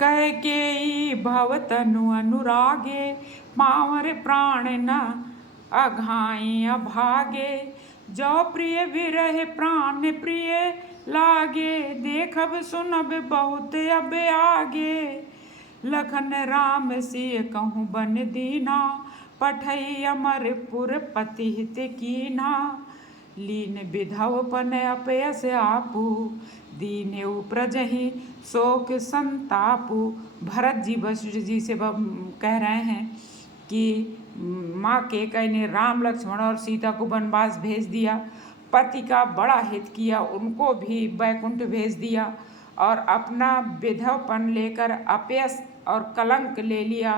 Kaikeyi भवतनु अनुरागे, power प्राण न अघाई अभागे। जो प्रिय विरह प्राण प्रिय लागे, देखब सुनब बहुत अब आगे। लखन राम सिय कहूँ बन दीना, पठई अमरपुर पति हित कीना। लीन विधवपन अपयस आपू, दीने प्रजहि शोक संतापू। भरत जी वशिष्ठ जी से कह रहे हैं कि माँ कैकेयी ने राम लक्ष्मण और सीता को वनवास भेज दिया, पति का बड़ा हित किया, उनको भी वैकुंठ भेज दिया और अपना विधवपन लेकर अपयस और कलंक ले लिया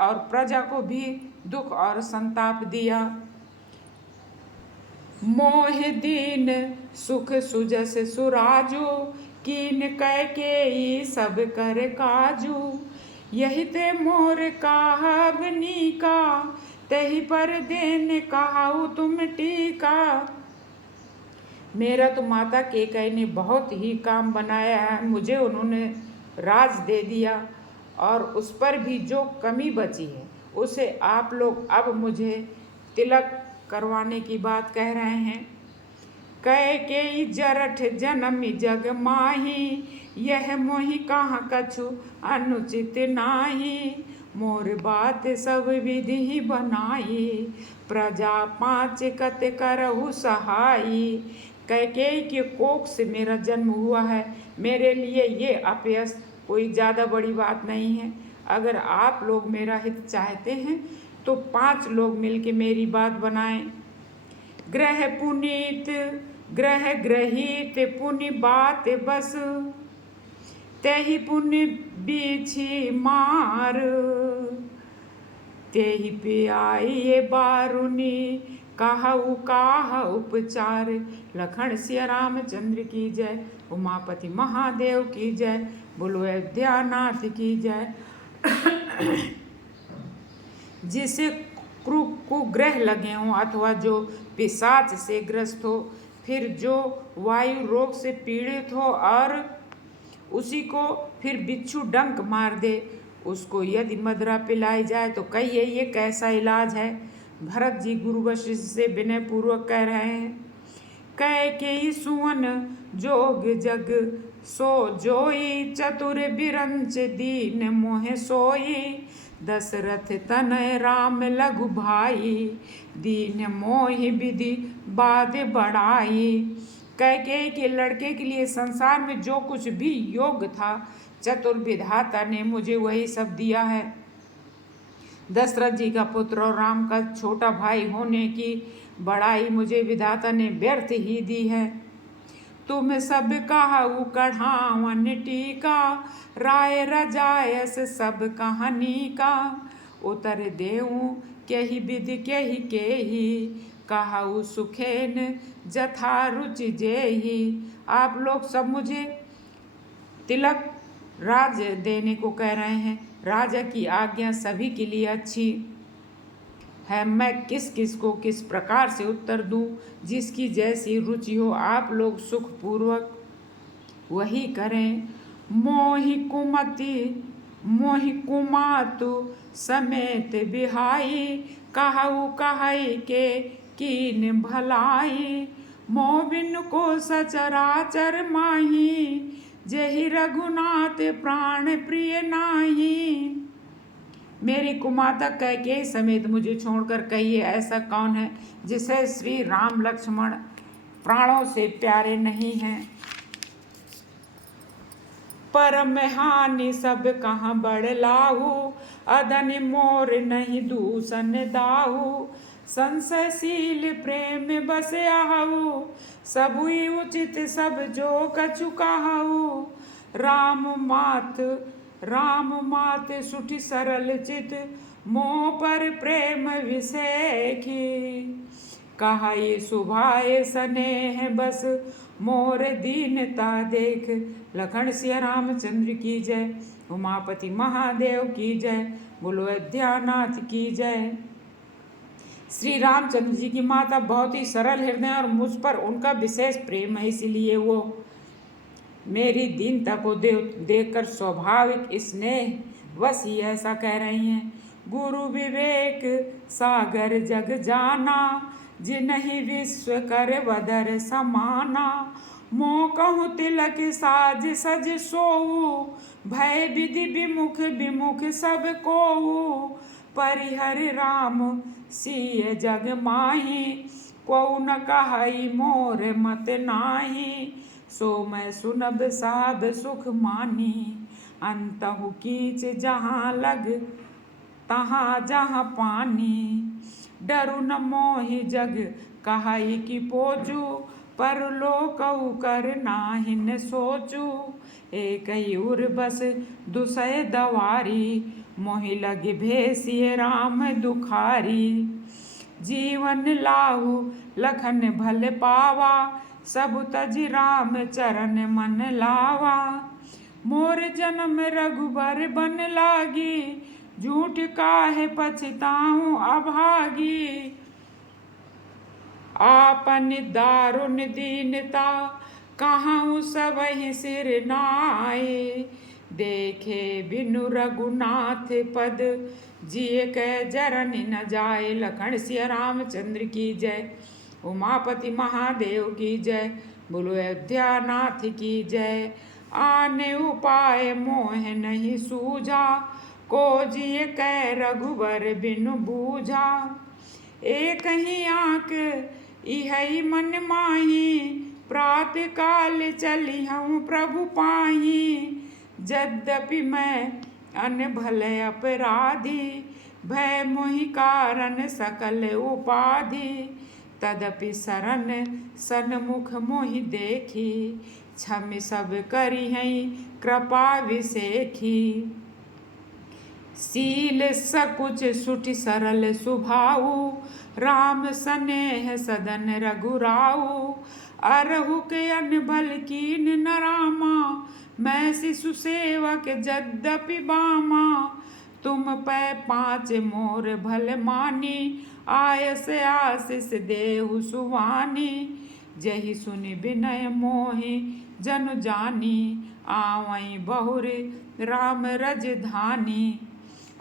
और प्रजा को भी दुख और संताप दिया। मोह दीन सुख सुजस सुराजू, कीन कैकेयी सब कर काजू। यही ते मोर काहबनी का, तही पर देन कहाऊ तुम टीका। मेरा तो माता कैकेयी ने बहुत ही काम बनाया है, मुझे उन्होंने राज दे दिया और उस पर भी जो कमी बची है उसे आप लोग अब मुझे तिलक करवाने की बात कह रहे हैं। कैकेयी जरठ जनमी जग माही, यह मोहि कहाँ कछु अनुचित नाही। मोर बात सब विधि बनाई, प्रजा पाँच कत करहु सहाई। कैकेयी के कोख से मेरा जन्म हुआ है, मेरे लिए ये अपयस कोई ज़्यादा बड़ी बात नहीं है। अगर आप लोग मेरा हित चाहते हैं तो 5 लोग मिलके मेरी बात बनाएं। ग्रह पुनीत ग्रह ग्रहित पुनि बात बस, तेहि पुनि बीछी मार। तेहि पे आई ये बारुनी, कहु काह उपचार। लखन सिया रामचंद्र की जय, उमापति महादेव की जय, बोलो अयोध्यानाथ की जय। जिसे कुग्रह लगे हों अथवा जो पिशाच से ग्रस्त हो, फिर जो वायु रोग से पीड़ित हो और उसी को फिर बिच्छू डंक मार दे, उसको यदि मदरा पिलाई जाए तो कहिए ये कैसा इलाज है। भरत जी गुरु वशिष्ठ से विनय पूर्वक कह रहे हैं। कैकेयी सुवन जोग जग सो जोई, चतुर बिरंच दीन मोह सोई। दशरथ तनय राम लघु भाई, दीन मोहि विधि बाद बढ़ाई। कैकेयी के लड़के के लिए संसार में जो कुछ भी योग्य था, चतुर विधाता ने मुझे वही सब दिया है। दशरथ जी का पुत्र और राम का छोटा भाई होने की बड़ाई मुझे विधाता ने व्यर्थ ही दी है। तुम सब कहु कढ़ावन टीका, राय रजायस सब कहानी का। उतर देऊँ केहि विधि केहि केहि, कहु सुखेन जथा रुचि जेहि। आप लोग सब मुझे तिलक राज देने को कह रहे हैं। राजा की आज्ञा सभी के लिए अच्छी है, मैं किस किस को किस प्रकार से उत्तर दूं, जिसकी जैसी रुचि हो आप लोग सुखपूर्वक वही करें। मोहि कुमातु समेत बिहाई, कहु कहई के कीन भलाई। मोह बिनु को सचराचर माही, जेहि रघुनाथ प्राण प्रिय नाही। मेरी कुमाता कैकेयी समेत मुझे छोड़कर कहिए ऐसा कौन है जिसे श्री राम लक्ष्मण प्राणों से प्यारे नहीं हैं। परम हानि सब कहाँ बड़ लाहू, अधन मोर नहीं दूषण दाहू। संशयशील प्रेम बस आहू, सबुई उचित सब जो कछु कहू। राम मात सुठि सरल चित, मोह पर प्रेम विषेखी। कहाई सुभाए स्नेह बस, मोर दीनता देख। लखन सिया रामचंद्र की जय, उमापति महादेव की जय, बोलो अयोध्यानाथ की जय। श्री रामचंद्र जी की माता बहुत ही सरल हृदय और मुझ पर उनका विशेष प्रेम है, इसलिए वो मेरी दीनता को देखकर स्वाभाविक स्नेह वश ही ऐसा कह रही हैं। गुरु विवेक सागर जग जाना, जिन्हि विश्व कर वदर समाना। मोह कहूँ तिलक साज सज सोऊ, भय विधि विमुख विमुख सब कोऊ। परिहर राम सिय जग माही, को न कहई मोर मत नाही। सो मैं सुनब साब सुख मानी, अंतहु कीच जहाँ लग तहाँ जहाँ पानी। डरु न मोहि जग कहई कि पोचू, परलोकउ कर नाहि न सोचू। एक उर बस दुसय दवारी, मोहि लग भेसिय राम दुखारी। जीवन लाहु लखन भल पावा, सब तज राम चरण मन लावा। मोर जन्म रघुबर बन लागी, झूठ काहे पछताऊं अभागी। आपन दारुण दीनता कहाऊँ सबहि सिर नाए, देखे बिनु रघुनाथ पद जिय कै जरन न जाए। लखन सिया रामचंद्र की जय, उमापति महादेव की जय, बोलो अयोध्या नाथ की जय। आने उपाय मोह नहीं सूझा, को जिय कै रघुबर बिनु बूझा। एक ही आँख इहई मन माही, प्रात काल चली हूँ प्रभु पाही। यद्यपि मैं अन भल अपराधी, भय मोहि कारण सकल उपाधि। तदपि शरण सन्मुख मोहि देखी, क्षम सब करी हैं कृपा विसेखी। शील सकुच सुठि सरल सुभाऊ, राम सनेह सदन रघुराऊ। अरहु के अन भल कीन न रामा, मैं शिशु सेवक यद्यपि बामा। तुम पै पाँच मोर भल मानी, आयस आशीष देहु सुवानी। जहि सुनि विनय मोहि जनु जानी, आवई बहुर राम रजधानी।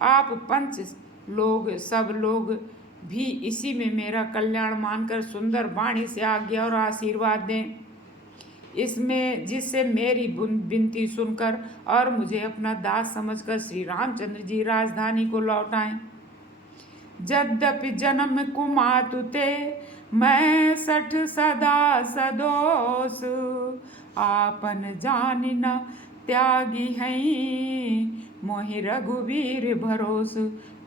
आप पंच लोग सब लोग भी इसी में मेरा कल्याण मानकर सुंदर वाणी से आज्ञा और आशीर्वाद दें, इसमें जिससे मेरी विनती सुनकर और मुझे अपना दास समझकर श्री रामचंद्र जी राजधानी को लौटाएं। यद्यपि जन्म कुमातु ते, मैं सठ सदा सदोष। आपन जानि न त्यागी हैं, मोहि रघुवीर भरोस।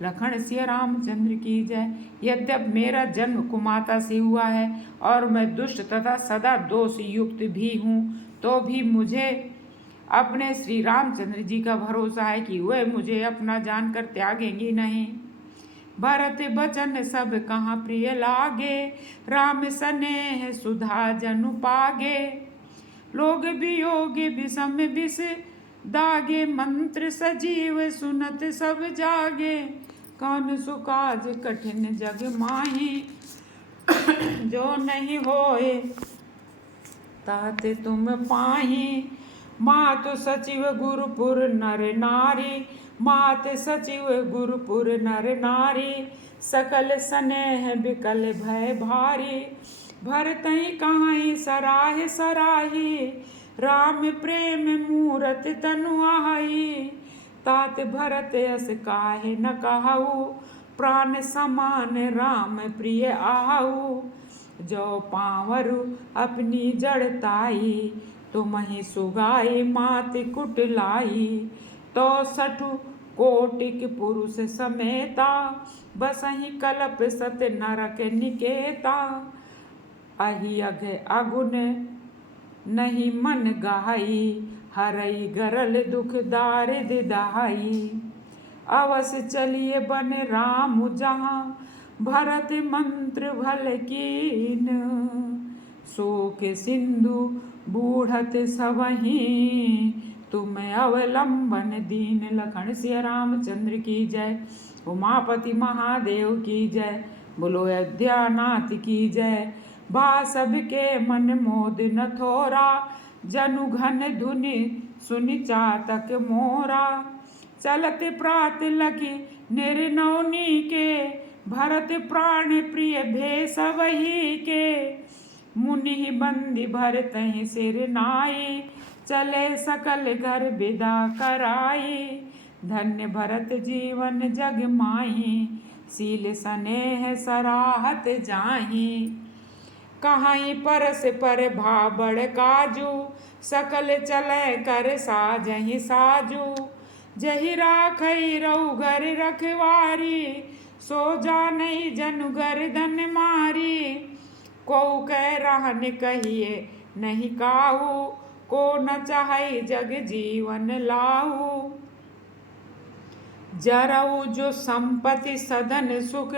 लखन सिया रामचंद्र की जय। यद्यपि मेरा जन्म कुमाता से हुआ है और मैं दुष्ट तथा सदा दोष युक्त भी हूँ, तो भी मुझे अपने श्री रामचंद्र जी का भरोसा है कि वह मुझे अपना जानकर त्यागेंगी नहीं। भरत बचन सब कहाँ प्रिय लागे, राम स्नेह सुधा जनु पागे। लोग वियोग विषम विष दागे, मंत्र सजीव सुनत सब जागे। कौन सुकाज कठिन जग माही, जो नहीं होए ताते तुम पाही। मात सचिव गुरुपुर नर नारी, मात सचिव गुरुपुर नर नारी। सकल स्नेह बिकल भय भारी, भरतहि कहाई सराह सराही। राम प्रेम मूरत तनु आई, तात भरत अस काहे न कहऊ। प्राण समान राम प्रिय आहू, जो पावरु अपनी जड़ताई। तुमहि सुगाई मात कुटलाई, तो सठु कोटिक पुरुष समेता। बसहि कलप सत नरक निकेता, अहि अघ अगुन नहीं मन गाई। हरई गरल दुख दारिद दहाई, अवश्य चलिए बन राम जहाँ। भरत मंत्र भल कीन, शोक सिंधु बूढ़त सबही। तुम अवलंबन दीन। लखन सिया रामचंद्र की जय, उमापति महादेव की जय, बोलो अयोध्या नाथ की जय। बा सबके मन मोद न थोरा, जनु घन धुनि सुनि चातक मोरा। चलत प्रात लखी निर्नौनी के, भरत प्राण प्रिय भेष वही के। मुनि बंदी भरतहि सिर नाई, चले सकल घर विदा कराई। धन्य भरत जीवन जग माही, शील स्नेह सराहत जाही। कहीं परस पर भाबड़ काजू, सकल चले कर साजहि साजू। जहि राखई रउघर रखवारी, सो जानई जनु गर्दन मारी। को कह रहन कहिए नहीं काहू, को न चाहई जग जीवन लाहू। जरऊ जो संपत्ति सदन सुख,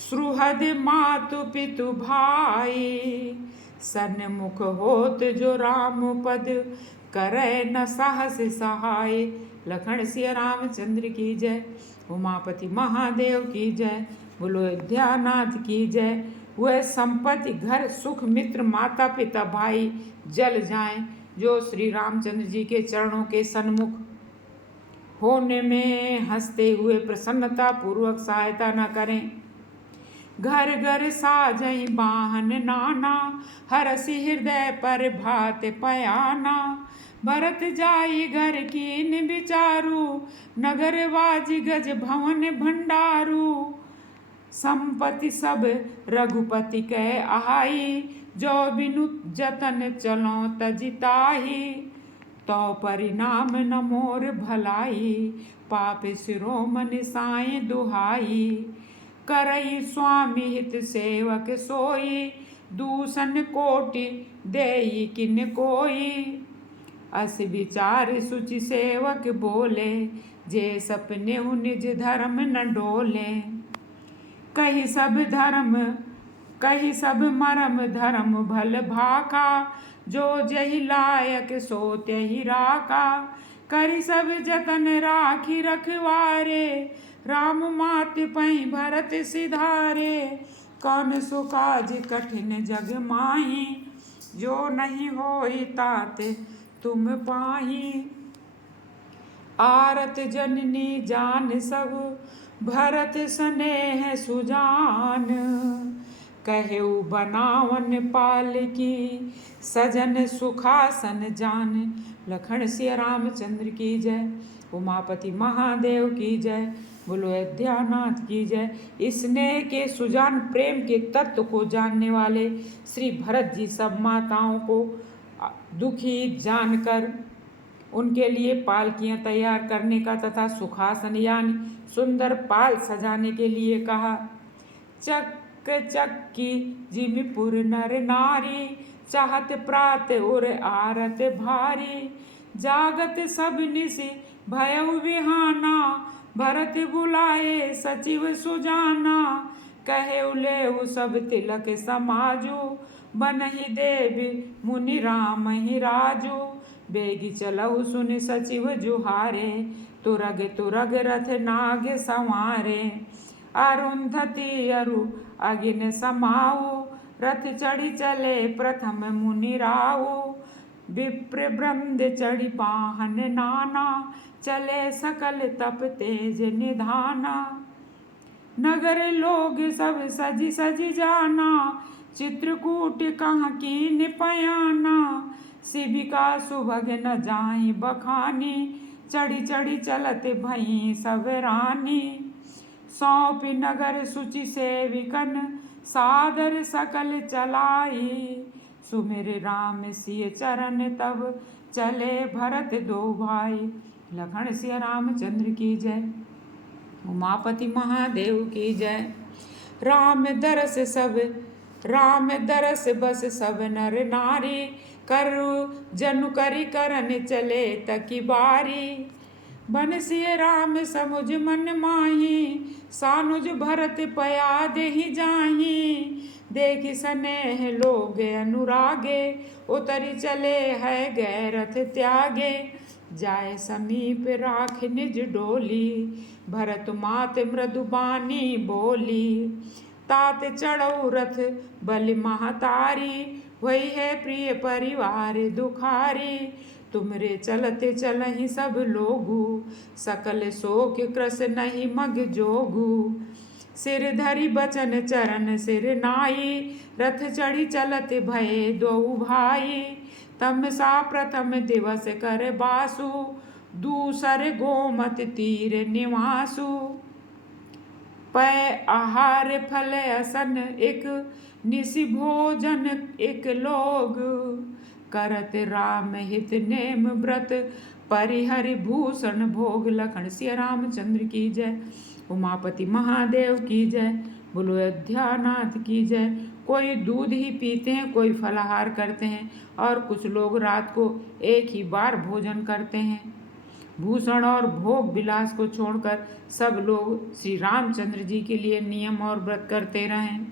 सुहृद मातु पितु भाई। सन्मुख होत जो राम पद, करे न साहस सहाय। लखन सिया रामचंद्र की जय, उमापति महादेव की जय, बोलो अयोध्यानाथ की जय। वह संपत्ति घर सुख मित्र माता पिता भाई जल जाएं, जो श्री रामचंद्र जी के चरणों के सन्मुख होने में हंसते हुए प्रसन्नता पूर्वक सहायता न करें। घर घर साजई बाहन नाना, हरसि हृदय पर भात पयाना। भरत जाई घर कीन विचारू, नगर वाज गज भवन भंडारू। संपत्ति सब रघुपति कै आहाई, जो बिनु जतन चलो तजिताही। तो परिणाम न मोर भलाई, पाप शिरोमणि साई दुहाई। करई स्वामी हित सेवक सोई, दूषण कोटि देई किन कोई। अस विचार सुचि सेवक बोले, जे सपने निज धर्म न डोले। कही सब मरम धर्म भल भाका, जो जहि लायक सो त्यहि राका। करि सब जतन राखी रखवारे, राम मात पै भरत सिधारे। कौन सो काज कठिन जग माही, जो नहीं होई तात तुम पाही। आरत जननी जान सब, भरत स्नेह सुजान। कहेउ बनावन पाल की, सजन सुखासन जान। लखन सिया रामचंद्र की जय, उमापति महादेव की जय, बोलो अयोध्यानाथ की जय। स्नेह के सुजान प्रेम के तत्व को जानने वाले श्री भरत जी सब माताओं को दुखी जानकर उनके लिए पालकियां तैयार करने का तथा सुखासन यानी सुंदर पाल सजाने के लिए कहा। चक चक्की जिमिपुर नर नारी, चाहत प्रात उर आरत भारी। जागत सब निशि भयउ विहाना, भरत बुलाए सचिव सुजाना। कहे लेहु सब तिलक समाजू, बनहि देव मुनि राम ही राजू। बेगी चलहु सुनि सचिव जुहारे, तुरग रथ नाग संवारे। अरुंधति अरु अगिन समाऊ, रथ चढ़ी चले प्रथम मुनि राऊ। विप्र वृंद चढ़ी पाहन नाना, चले सकल तप तेज निधाना। नगर लोग सब सजी सजी जाना, चित्रकूट कहाँ कीन पयाना। शिविका सुभग न जाहि बखानी, चढ़ी चढ़ी चलत भई सब रानी। सौंप नगर सुचि सेविकन, सादर सकल चलाई। सुमिर राम सिय चरण तब, चले भरत दो भाई। लखन सिया रामचंद्र की जय, उमापति महादेव की जय। राम दरस बस सब नर नारी, करु जनु करि करन चले तकी बारी। बनसिय राम समुझ मन माही, सानुज भरत पया देहि जाही। देखि स्नेह लोग अनुरागे, उतरी चले है गए रथ त्यागे। जाय समीप राख निज डोली, भरत मात मृदुबानी बोली। तात चढ़ऊ रथ बलि महतारी, वही है प्रिय परिवार दुखारी। तुमरे चलते चलहि सब लोगु, सकल शोक कृस नहीं मग जोगु। सिर धरि बचन चरण सिर नाई, रथ चढ़ी चलत भये दो भाई। तमसा प्रथम दिवस कर बासु, दूसर गोमत तीर निवासु। पै आहार फल असन एक, निसि भोजन एक लोग। करत राम हित नेम व्रत, परिहरि भूषण भोग। लखन सिया रामचंद्र की जय, उमापति महादेव की जय, बोलो अयोध्यानाथ की जय। कोई दूध ही पीते हैं, कोई फलाहार करते हैं और कुछ लोग रात को एक ही बार भोजन करते हैं। भूषण और भोग विलास को छोड़कर सब लोग श्री रामचंद्र जी के लिए नियम और व्रत करते रहें।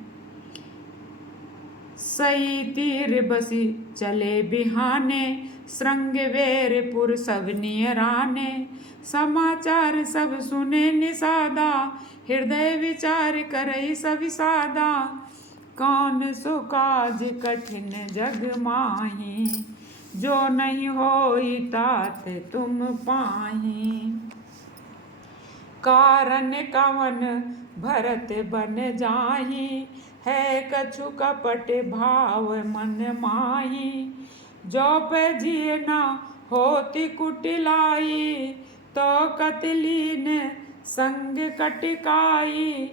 सई तीर बसी चले बिहाने, श्रृंगवेरपुर सब नियराने। समाचार सब सुने निषादा, हृदय विचार करई सब सादा। कौन सो काज कठिन जग माही, जो नहीं होई तात तुम पाही। कारण कवन भरत बन जाही, है कछु कपट भाव मन माही। जो पे जिए न होती कुटिलाई, तो कतलीन संग कटिकाई।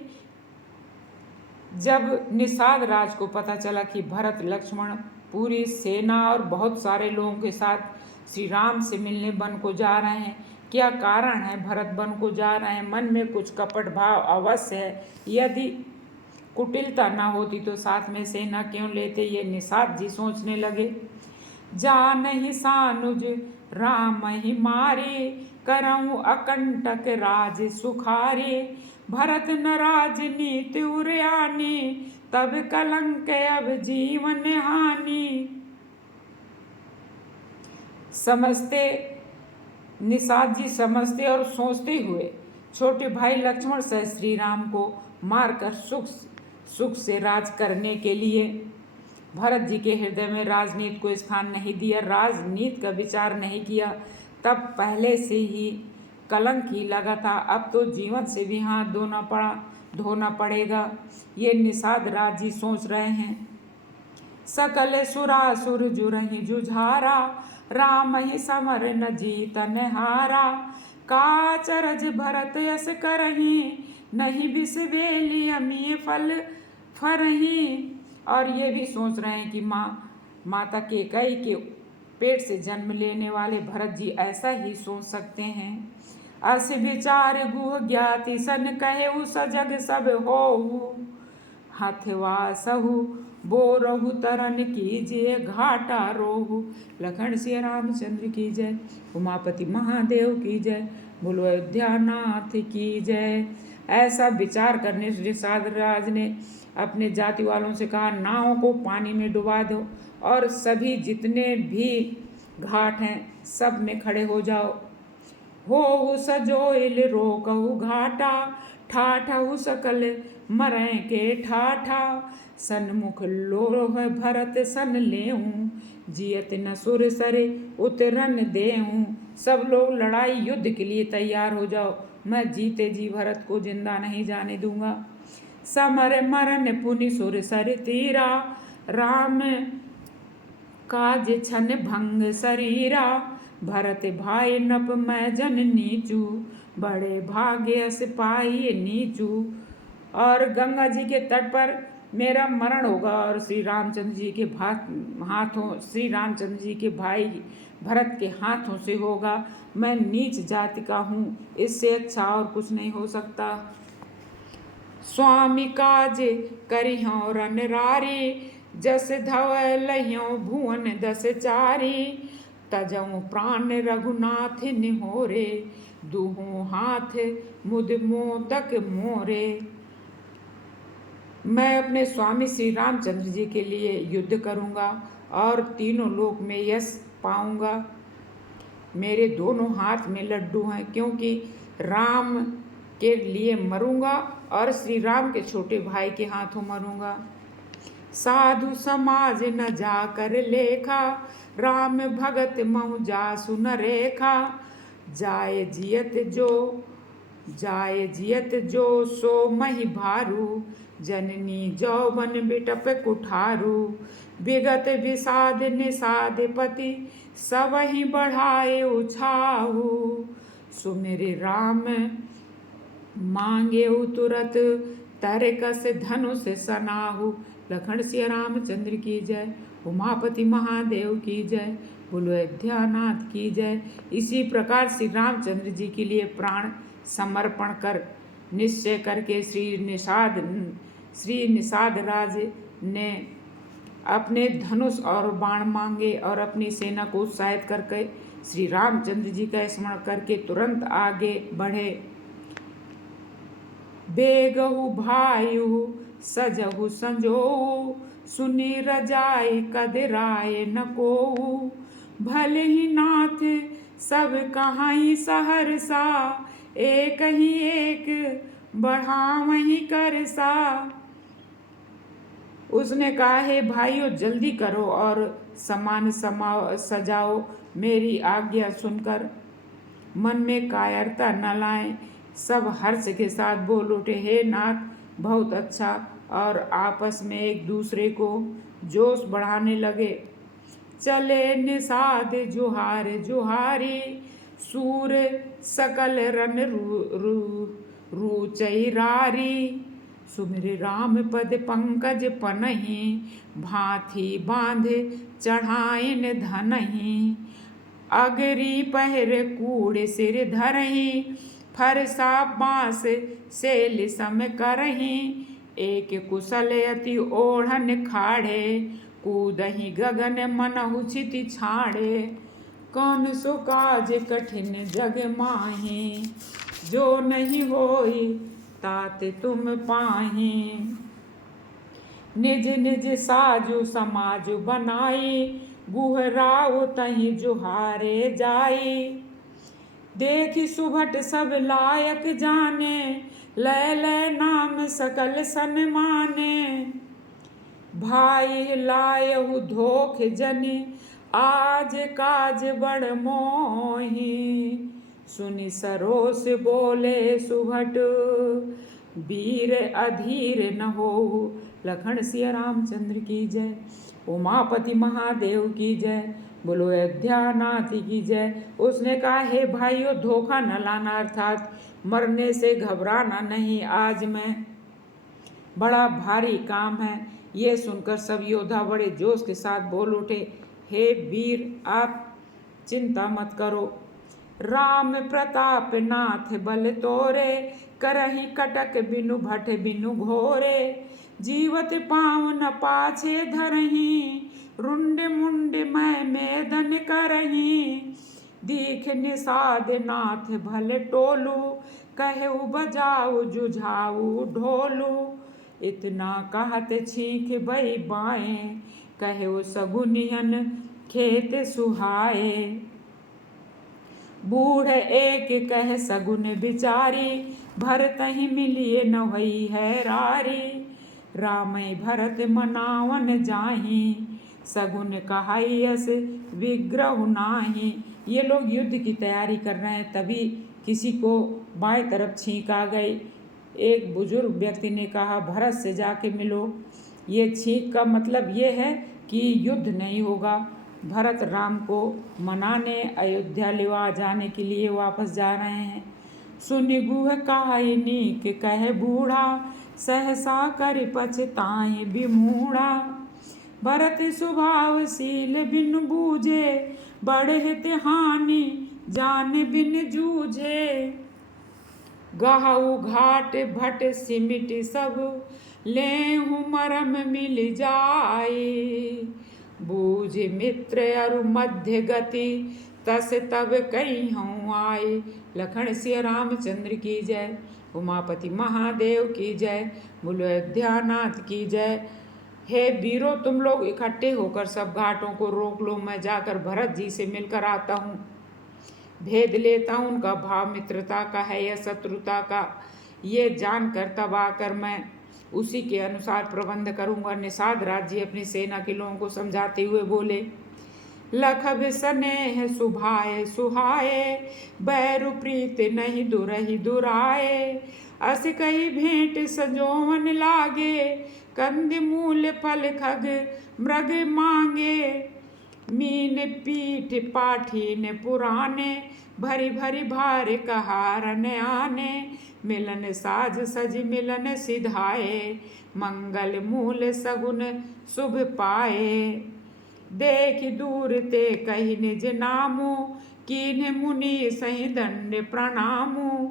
जब निषाद राज को पता चला कि भरत लक्ष्मण पूरी सेना और बहुत सारे लोगों के साथ श्री राम से मिलने वन को जा रहे हैं, क्या कारण है भरत वन को जा रहे हैं, मन में कुछ कपट भाव अवश्य है। यदि कुटिलता ना होती तो साथ में सेना क्यों लेते, ये निषाद जी सोचने लगे। जानहि सानुज राम ही मारे, करऊँ अकंटक राज सुखारे। भरत न राजनीति उरयानी, तब कलंक अब जीवन हानि। समझते निषाद जी समझते और सोचते हुए छोटे भाई लक्ष्मण सह श्री राम को मारकर सुख से राज करने के लिए भरत जी के हृदय में राजनीति को स्थान नहीं दिया, राजनीति का विचार नहीं किया। तब पहले से ही कलंक ही लगा था, अब तो जीवन से भी हाथ धोना पड़ेगा, ये निषाद राज जी सोच रहे हैं। सकल सुरासुर जुरहि जुझारा, राम ही समर न जीतन हारा। काचरज भरत यस करही, नहीं बिसबेली अमी फल फरही। और ये भी सोच रहे हैं कि माता केकई के पेट से जन्म लेने वाले भरत जी ऐसा ही सोच सकते हैं। अस विचार गुह ज्ञाति सन कहेउ, सजग सब होहु हथवा सहु। बोरहु तरन कीजिए घाटा रोहु। लखन सिया रामचंद्र की जय, उमापति महादेव की जय, बोलो अयोध्यानाथ की जय। ऐसा विचार करने से निषाद राज ने अपने जाति वालों से कहा, नावों को पानी में डुबा दो और सभी जितने भी घाट हैं सब में खड़े हो जाओ। हो सजोइल रोकहु घाटा, ठाठहु सकल मरै के ठाठा। सन्मुख लोह भरत सन लेऊं, जियत न सुर सरे उतरन देऊं। सब लोग लड़ाई युद्ध के लिए तैयार हो जाओ, मैं जीते जी भरत को जिंदा नहीं जाने दूंगा। समर मरन पुनि सुर सर तीरा, राम काज छन भंग शरीरा। भरत भाई नप मैं जन नीचू, बड़े भाग्य से पाई नीचू। और गंगा जी के तट पर मेरा मरण होगा और श्री रामचंद्र जी के भाई भरत के हाथों से होगा। मैं नीच जाति का हूँ, इससे अच्छा और कुछ नहीं हो सकता। स्वामी काज करिहों रनरारी, जस धव लहियों भुवन दस चारी। तजऊँ प्राण रघुनाथ निहोरे, दुहूँ हाथ मुद मोदक मोरे। मैं अपने स्वामी श्री रामचंद्र जी के लिए युद्ध करूँगा और तीनों लोक में यश पाऊँगा। मेरे दोनों हाथ में लड्डू हैं, क्योंकि राम के लिए मरूँगा और श्री राम के छोटे भाई के हाथों मरूँगा। साधु समाज न जाकर लेखा, राम भगत महु जासु न रेखा। जाय जियत जो सो मही भारू, जननी जौवन बिटप कुठारू। विगत विषाद निषाद पति, सबहि बढ़ाए उछाहू। सुमिरि राम मांगे तुरत, तरकस धनुष सनाहु। लखन सिया रामचंद्र की जय, उमापति महादेव की जय, बोलो अयोध्यानाथ की जय। इसी प्रकार श्री रामचंद्र जी के लिए प्राण समर्पण कर निश्चय करके श्री निषाद राज ने अपने धनुष और बाण मांगे और अपनी सेना को उत्साहित करके श्री रामचंद्र जी का स्मरण करके तुरंत आगे बढ़े। बेगहु भायु सजहु संजोऊ, सुनी रजाई कदराय न कोऊ। भले ही नाथ सब कहाई सहरसा, एक ही एक बढ़ावही करसा। उसने कहा, हे भाइयों जल्दी करो और सामान सजाओ, मेरी आज्ञा सुनकर मन में कायरता न लाएं। सब हर्ष के साथ बोल उठे, हे नाथ बहुत अच्छा, और आपस में एक दूसरे को जोश बढ़ाने लगे। चले निषाद जुहार जुहारी, सूर सकल रन रुचैरारी। सुमिरि राम पद पंकज पनहि, भांति बांध चढ़ाइन धनहि। अगरी पहर कूड़ सिर धरहि, फरसा बांस सेल सम करहि। एक कुशल अति ओढ़न खाड़े, कूदहि गगन मनहु छिति छाड़े। कौन सो काज कठिन जग माहि, जो नहीं होई तात तुम पाहि। निज निज साजु समाजु बनाई, गुहराओ तहि जुहारे जाई। देखि सुभट सब लायक जाने, लय लय नाम सकल सन्माने। भाई लायहु धोख जनि, आज काज बड़ मोहि। सुनि सरोस बोले सुभट, वीर अधीर न होहु। लखन सिया रामचंद्र की जय, उमापति महादेव की जय, बोलो अयोध्यानाथ की जय। उसने कहा, हे भाइयों धोखा न लाना, अर्थात मरने से घबराना नहीं। आज मैं बड़ा भारी काम है। ये सुनकर सब योद्धा बड़े जोश के साथ बोल उठे, हे वीर आप चिंता मत करो। राम प्रताप नाथ बल तोरे, करहि कटक बिनु भट बिनु घोरे। जीवत पाँव न पाछे धरहि, रुंड मुंड मैं मेदन करहि। दीख निषाद नाथ भल टोलू, कहु बजाऊ जुझाऊ ढोलू। इतना कहत छींक बई बाएं, कहु सगुनियन खेत सुहाए। बूढ़ एक कह सगुन बिचारी, भरतहि मिलिए न होई है रारी। रामय भरत मनावन जाहि, सगुन कहाइयस विग्रह नाही। ये लोग युद्ध की तैयारी कर रहे हैं, तभी किसी को बाएं तरफ छींक आ गई। एक बुजुर्ग व्यक्ति ने कहा, भरत से जाके मिलो। ये छींक का मतलब ये है कि युद्ध नहीं होगा। भरत राम को मनाने अयोध्या लेवा जाने के लिए वापस जा रहे हैं। सुनि गुह काहि नीक कह बूढ़ा, सहसा कर पछताए विमूढ़ा। भरत स्वभावशील बिन बूझे, बढ़त हानि जान बिन जूझे। गहु घाट भट सिमिट सब, लेहु मरम मिल जाए। बूझ मित्र अरु मध्य गति, तस तब कहिहूँ आए। लखन सिया रामचंद्र की जय, उमापति महादेव की जय, बोलो अयोध्यानाथ की जय। हे वीरों तुम लोग इकट्ठे होकर सब घाटों को रोक लो, मैं जाकर भरत जी से मिलकर आता हूँ, भेद लेता हूँ उनका भाव मित्रता का है या शत्रुता का। ये जानकर तब आकर मैं उसी के अनुसार प्रबंध करूंगा। निषाद राज्य अपनी सेना के लोगों को समझाते हुए बोले, लखब स्नेह सुभाए सुहाए, बैरु प्रीत नहीं दुरहि दुराए। अस कही भेंट सजोवन लागे, कंद मूल फल खग मृग मांगे। मीन पीठ पाठीन पुराने, भरी भरी भार कहारन आने। मिलन साज सज मिलन सिधाए, मंगल मूल सगुन शुभ पाए। देख दूर ते कही निज नामु, कीन्ह मुनि सही दंड प्रणामु।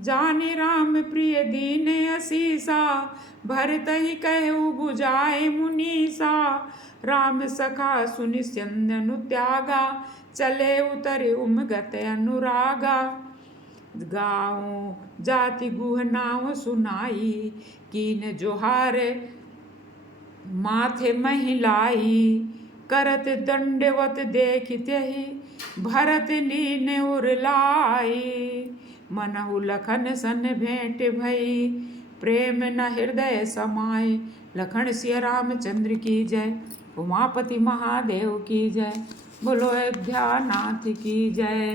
जाने राम प्रिय दीन असीसा, भरत ही कहु बुझाए मुनीसा। राम सखा सुनि चंदनु त्यागा, चले उतरे उमगत अनुरागा। गाँव जाति गुह नाव सुनाई, कीन जोहार माथे महिलाई। करत दंडवत देखते ही, भरत लीन उरलाई। मनहु लखन सन भेंट भई, प्रेम न हृदय समाए। लखन सिया रामचंद्र की जय, उमापति महादेव की जय। बोलो अयोध्या नाथ की जय।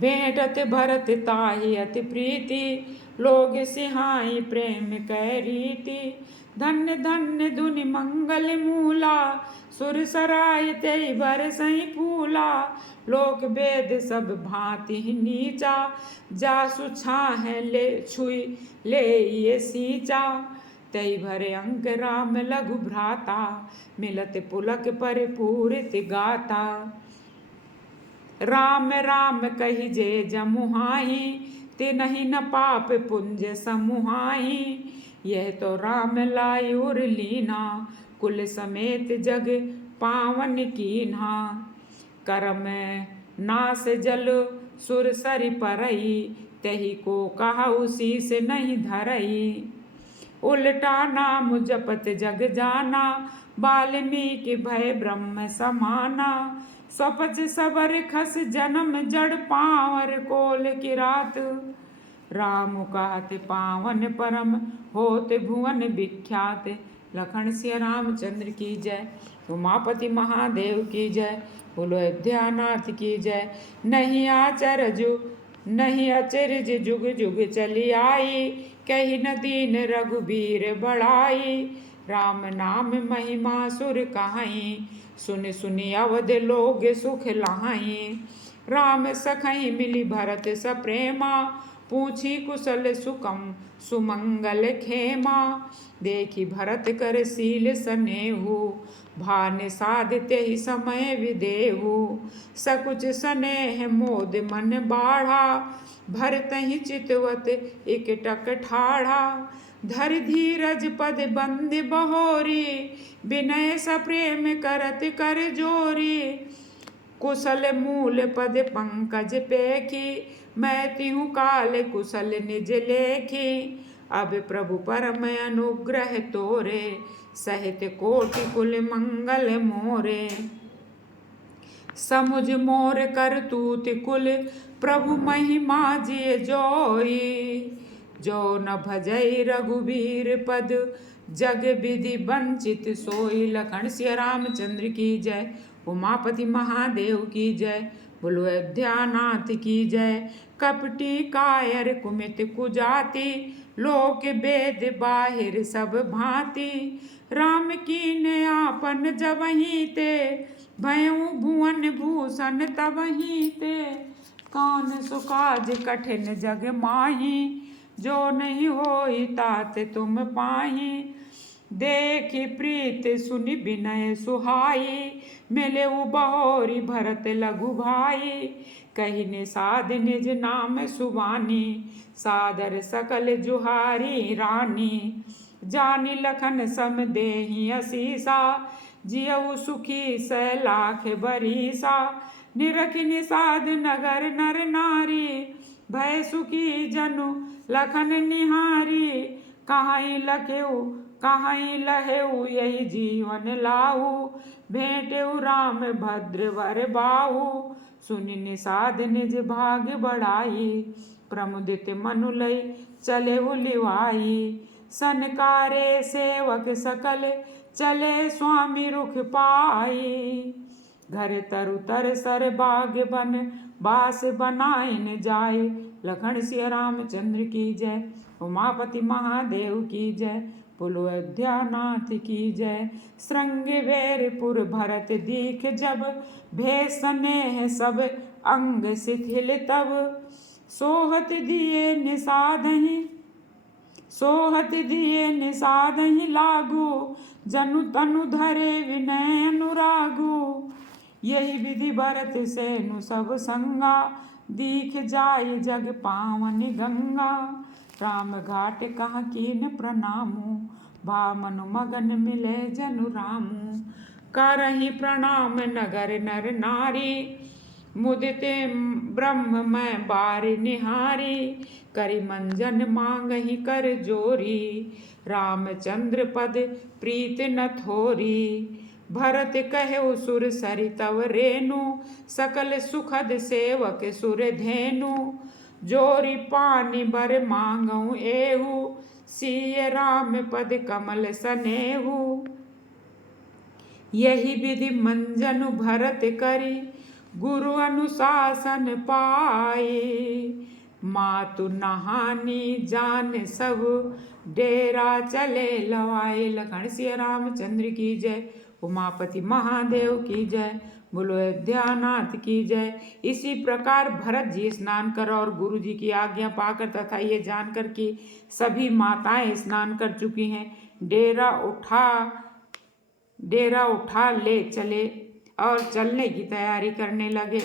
भेंटत भरत ताहि अति प्रीति, लोग सिहाई प्रेम कै रीति। धन्य धन्य धुनि मंगल मूला, सुर सराय तेई बरसई फूला। लोक वेद सब भांति नीचा, जासु छाहे ले छुई ले ये सींचा। तई भरे अंक राम लघु भ्राता, मिलत पुलक पर पूरित गाता। राम राम कही जे जमुहाई, तिनहि न पाप पुंज समुहाई। यह तो राम लाई उर लीना, कुल समेत जग पावन कीन्हा। करम नास जल सुर सरि परई, तही को कहा उसी से नहीं धरई। उल्टा नाम जपत जग जाना, वाल्मीकि भय ब्रह्म समाना। स्वपच सबर खस जन्म जड़ पावर, कोल की रात राम कहत पावन परम, होत भुवन विख्यात। लखन सिया रामचंद्र की जय, उमापति महादेव की जय। बोलो अयोध्या नाथ की जय। नहीं अचरज जुग जुग चली आई, कही न दीन रघुबीर बढ़ाई। राम नाम महिमा सुर कहाई, सुनि सुनि अवध लोग सुख लहाई। राम सखई मिली भरत सप्रेमा, पूछी कुशल सुकम सुमंगल खेमा। देखी भरत कर सील सनेहु, भान साधते ही समय विदेहु। सकुच स्नेह मोद मन बाढ़ा, भरत ही चितवत इकटक ठाढ़ा। धर धीरज पद बंद बहोरी, विनय सप्रेम करत कर जोरी। कुशल मूल पद पंकज पेखी, मैं तिहु काल कुशल निज लेखी। अब प्रभु परम अनुग्रह तोरे, सहित कोटि कुल मंगल मोरे। समुझ मोर करतूत कुल, प्रभु महिमा जिय जोई। जो न भजई रघुबीर पद, जग विधि वंचित सोई। लखन सिया रामचंद्र की जय, उमापति महादेव की जय। बोलो अयोध्या नाथ की जय। कपटी कायर कुमित कुजाति, लोक वेद बाहिर सब भांति। राम कीन्हे आपन जबहि ते, भयउ भुवन भूषण तबहि ते। कौन सुकाज कठिन जग माही, जो नहीं होई तात तुम पाही। देखि प्रीत सुनि विनय सुहाई, मिले बहोरी भरत लघु भाई। कही निषाद निज नाम सुबानी, सादर सकल जुहारी रानी। जानी लखन सम देहि असीसा, जियउ सुखी सै लाख बरीसा। निरखि निषाद नगर नर नारी, भय सुखी जनु लखन निहारी। कहाई लखेउ कहाई लहेउ, यही जीवन लाहू। भेंटेउ राम भद्र वर बाहू, सुनि निषाद निज भाग बढ़ाई। प्रमुदित मनु लई चलेउ लिवाई। सनकारे सेवक सकल, चले स्वामी रुख पाई। घर तरु तर सर बाग बन, बास बनाइन जाए। लखन सिया रामचंद्र की जय, उमापति महादेव की जय, बोलो अयोध्यानाथ की जय। श्रृंगवेरपुर भरत दीख जब, भेष स्नेह सब अंग शिथिल तब। सोहत दिए निषादहि लागू, जनु तनु धरे विनय अनुरागू। यही विधि भरत सेनु सब संगा, दीख जाय जग पावन गंगा। राम घाट कहाँ कीन प्रणामू, भा मनु मगन मिले जनु रामू। करहि प्रणाम नगर नर नारी, मुदिते ब्रह्म मैं बार निहारी। करि मंजन मांगहि कर जोरी, रामचंद्र पद प्रीत न थोरी। भरत कहे सुर सरि तव रेनु, सकल सुखद सेवक सुर धेनु। जोरी पानी बर मांगऊ एहू, सिय राम पद कमल सनेहू। यही विधि मंजनु भरत करी, गुरु अनुशासन पाए। मातु नहानी जान सब, डेरा चले लवाए। लखन सिया रामचंद्र की जय, उमापति महादेव की जय, बोलो अयोध्यानाथ की जय। इसी प्रकार भरत जी स्नान कर और गुरु जी की आज्ञा पाकर तथा ये जानकर कि सभी माताएं स्नान कर चुकी हैं, डेरा उठा ले चले और चलने की तैयारी करने लगे।